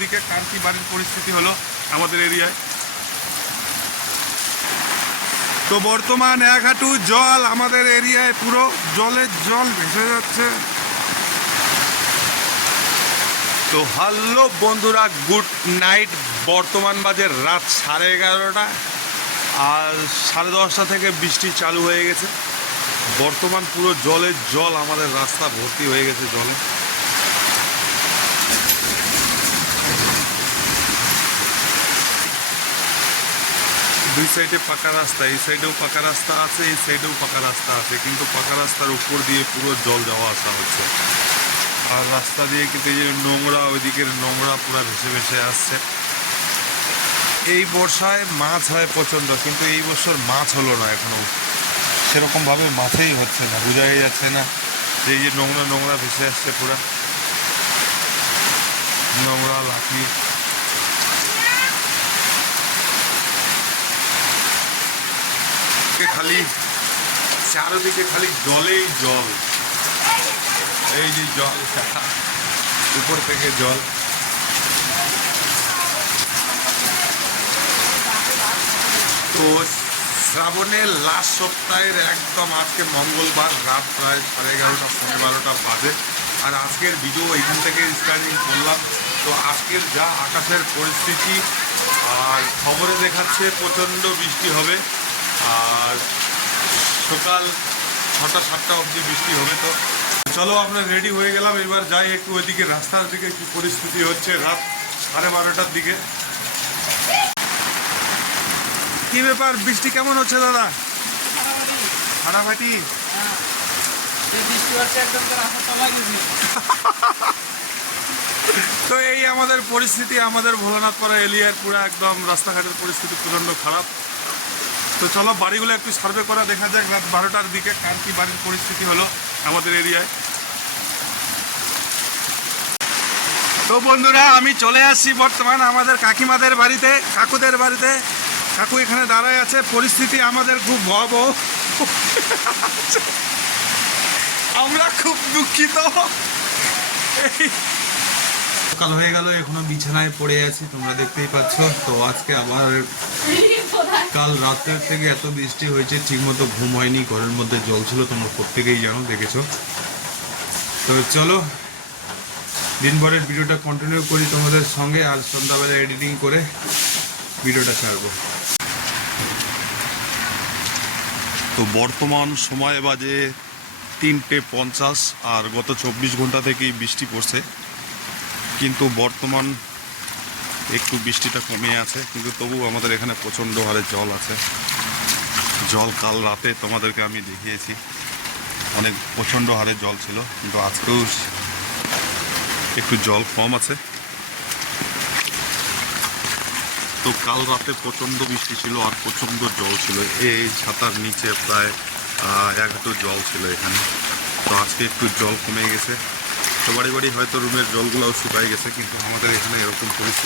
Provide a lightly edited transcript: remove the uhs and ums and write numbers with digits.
দিকে কান্তি বাড়ির পরিস্থিতি হলো আমাদের এরিয়ায়। তো বর্তমান এক হাঁটু জল আমাদের এরিয়ায়, পুরো জলের জল ভেসে যাচ্ছে। তো হ্যালো বন্ধুরা, গুড নাইট। বর্তমান বাজে রাত 11:30, আর 10:30 থেকে বৃষ্টি চালু হয়ে গেছে। বর্তমান পুরো জলের জল, আমাদের রাস্তা ভর্তি হয়ে গেছে জলে। দুই সাইডে পাকা রাস্তা, এই সাইডেও পাকা রাস্তা আছে, এই সাইডেও পাকা রাস্তা আছে, কিন্তু পাকা রাস্তার উপর দিয়ে পুরো জল যাওয়া আসা হচ্ছে। আর রাস্তা দিয়ে কিন্তু এই যে নোংরা, ওইদিকের নোংরা পুরো ভেসে ভেসে আসছে। এই বর্ষায় মাছ হয় প্রচণ্ড, কিন্তু এই বছর মাছ হলো না এখনো, সেরকমভাবে মাছেই হচ্ছে না, বোঝাই যাচ্ছে না। এই যে নোংরা নোংরা ভেসে আসছে, পুরা নোংরা লাঠি। খালি চারদিকে খালি জলেই জল, এই যে জল, উপর থেকে জল। তো শ্রাবণের লাস্ট সপ্তাহের একদম আজকে মঙ্গলবার, রাত প্রায় 11:30 12:30 বাজে। আর আজকের ভিডিও এখান থেকে স্টার্টিং করলাম। তো আজকের যা আকাশের পরিস্থিতি, আর খবরে দেখাচ্ছে প্রচণ্ড বৃষ্টি হবে, আর সকাল 6টা 7টা অবধি বৃষ্টি হবে। তো চলো আমরা রেডি হয়ে গেলাম, এবার যাই একটু ওইদিকে রাস্তার দিকে কি পরিস্থিতি হচ্ছে রাত 12:30টার দিকে। কি ব্যাপার, বৃষ্টি কেমন হচ্ছে দাদা? ফাটাফাটি। তো এই আমাদের পরিস্থিতি, আমাদের ভোলানাথপাড়া এরিয়ার পুরো একদম রাস্তাঘাটের পরিস্থিতি প্রচণ্ড খারাপ। তো চলো বাড়িগুলো একটু সার্ভে করা দেখা যাক। রাত 12টার দিকে কান্তি বাড়ির পরিস্থিতি হলো আমাদের এরিয়ায়। তো বন্ধুরা, আমি চলে আসছি বর্তমান আমাদের কাকিমাদের বাড়িতে, কাকুদের বাড়িতে। কাকু এখানে দাঁড়ায় আছে। পরিস্থিতি আমাদের খুব ভয়াবহ, আমরা খুব দুঃখিত। সকাল হয়ে গেল, এখনো বিছানায় পড়ে আছি, তোমরা দেখতেই পাচ্ছ। তো আজকে আবার কাল রাতের থেকে এত বৃষ্টি হয়েছে, ঠিকমতো ঘুম হয়নি, ঘরের মধ্যে জল ছিল, তোমরা প্রত্যেকেই জানো, দেখেছো। তো চলো দিনভরের ভিডিওটা কন্টিনিউ করি তোমাদের সঙ্গে, আর সন্ধ্যাবেলা এডিটিং করে ভিডিওটা ছাড়বো। তো বর্তমান সময় বাজে 3:50, আর গত 24 ঘন্টা থেকেই বৃষ্টি পড়ছে, কিন্তু বর্তমান একটু বৃষ্টিটা কমে আছে, কিন্তু তবু আমাদের এখানে প্রচণ্ড হারে জল আছে। জল কাল রাতে তোমাদেরকে আমি দেখিয়েছি, অনেক প্রচণ্ড হারে জল ছিল, কিন্তু আজকেও একটু জল কম আছে। তো কাল রাতে প্রচণ্ড বৃষ্টি ছিল, আর প্রচণ্ড জল ছিল, এই ছাতার নিচে প্রায় 1 হাঁটু জল ছিল এখানে। তো আজকে একটু জল কমে গেছে। তো বাড়ি বাড়ি হয়তো রুমের জলগুলোও শুকায় গেছে, কিন্তু আমাদের এখানে এরকম পরিস্থিতি।